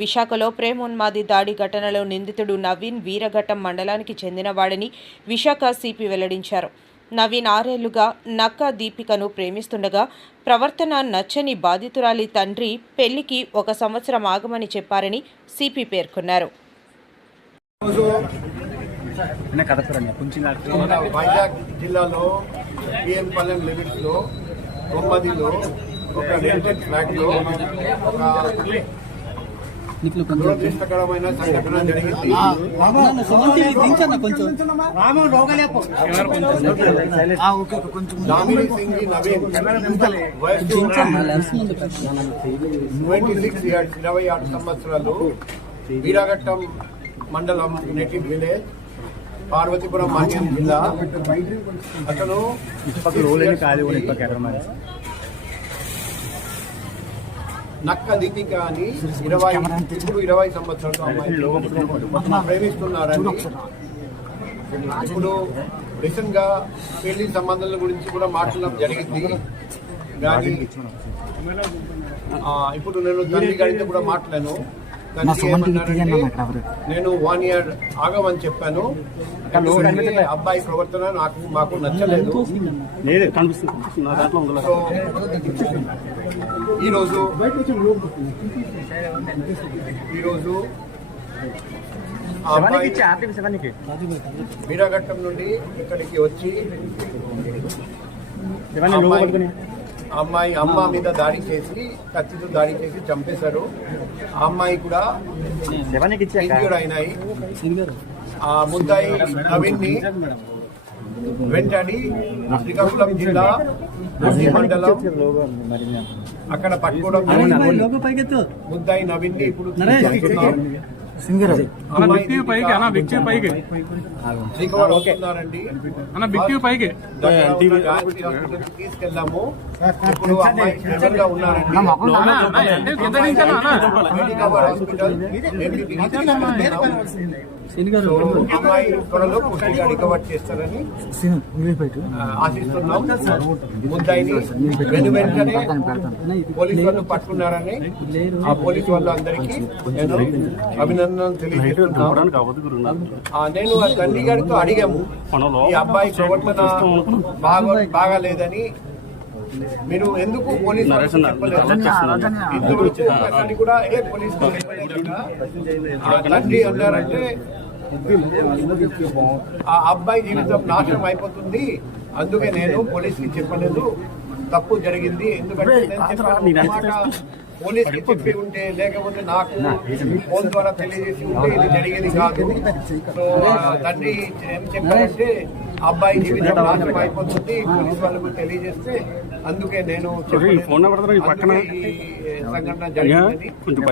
విశాఖలో ప్రేమోన్మాది దాడి ఘటనలో నిందితుడు నవీన్ వీరఘట్టం మండలానికి చెందినవాడని విశాఖ సిపి వెల్లడించారు. నవీన్ ఆరేళ్ళుగా నక్క దీపికను ప్రేమిస్తుండగా ప్రవర్తన నచ్చని బాధితురాలి తండ్రి పెళ్ళికి ఒక సంవత్సరం ఆగమని చెప్పారని సిపి పేర్కొన్నారు. వైజాగ్ జిల్లాలో తొమ్మిదిలో ఒక రెంటెడ్ ఫ్లాట్లో ఒక దురదృష్టకరమైన సంఘటన జరిగింది. దామిని సింగ్ నవీన్. వయసు ట్వంటీ సిక్స్ ఇయర్స్ ఇరవై ఆరు సంవత్సరాలు వీరాఘట్టం మండలం నేటివ్ విలేజ్ పార్వతీపురం మండ్యం జిల్లా. అతను నక్క దీపిక అని ఇరవై ఇప్పుడు ఇరవై సంవత్సరాలు ప్రేమిస్తున్నారని ఇప్పుడు రీసెంట్గా పెళ్ళి సంబంధాల గురించి కూడా మాట్లాడడం జరిగింది. కానీ ఇప్పుడు నేను తండ్రి గారితో కూడా మాట్లాడాను. నేను వన్ ఇయర్ ఆగమని చెప్పాను. అబ్బాయి ప్రవర్తన నాకు మాకు నచ్చలేదు. ఈరోజు ఈరోజు వీరాఘట్టం నుండి ఇక్కడికి వచ్చి అమ్మాయి అమ్మ మీద దాడి చేసి కత్తితో దాడి చేసి చంపేశారు. ఆ అమ్మాయి కూడా ఇంజూర్ అయినాయి ఆ ముద్దాయి నవీన్ని వెంటని శ్రీకాకుళం జిల్లా మండలం అక్కడ పట్టుకోవడం. ముద్దాయి నవీన్ని ఇప్పుడు బిక్కి పైకి అన్న పైకి అన్న పైకి తీసుకెళ్ళాము పోలీసు వాళ్ళు పట్టుకున్నారని ఆ పోలీసు వాళ్ళందరికీ నేను అభినందనలు తెలియజేస్తున్నాను ఆ, నేను తండ్రి గారితో అడిగాము. ఈ అబ్బాయి ప్రవర్తన బాగా బాగాలేదని మీరు ఎందుకు పోలీసు? ఇద్దరు కూడా ఏ పోలీసు తండ్రి అన్నారంటే ఆ అబ్బాయి జీవితం నాశనం అయిపోతుంది. అందుకే నేను పోలీస్కి చెప్పలేదు. తప్పు జరిగింది. ఎందుకంటే పోలీస్కి చెప్పి ఉంటే లేకపోతే నాకు ఫోన్ ద్వారా తెలియజేసి ఉంటే ఇది జరిగేది కాదు. సో తండ్రి ఏం చెప్పారంటే అబ్బాయి జీవితం నాశనం అయిపోతుంది పోలీస్ వాళ్ళకు తెలియజేస్తే అందుకే నేను సంఘటన జరిగిందని పైకి